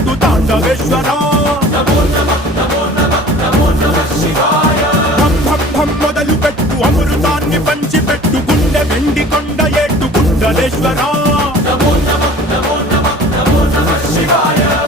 పెట్టు తాండవేశ్వర. భం భం భం మొదలు పెట్టు అమృతాన్ని పంచి పెట్టు గుండె వెండి కొండ ఏటు గుండలేశ్వర.